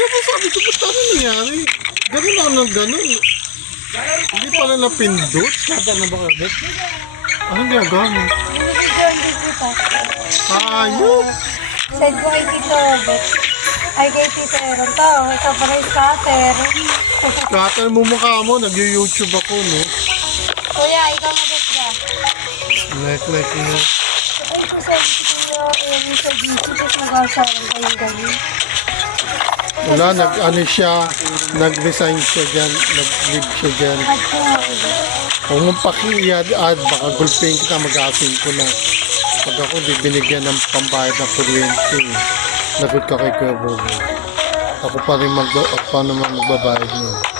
Kaya sabi ko, ba't ano nangyari? Ganun ako ng ganun. Hindi pala napindot. Kada na ba kabit? Anong ginagawa mo? Binibigyan din kita. Ayun! Send ko kay Tito Bet. Ay, kay Tito Eron to. Ito pa rin scatter. Scatter mo mukha mo, nag-YouTube ako, no? Kuya, ikaw maganda. Like, no? Ay, ko sa Tito Eron sa GC. Tapos mag-asaran kayong gawin. Wala, nag-resign siya dyan, nag-leave siya dyan. At ko nga ulit. Kung mong pakiyad, baka gulping kita, mag-asin ko na. Pag ako di binigyan ng pambayad na kuryente, lagot ka kay Kuya Bobo. Ako pa rin paano magbabayad niya.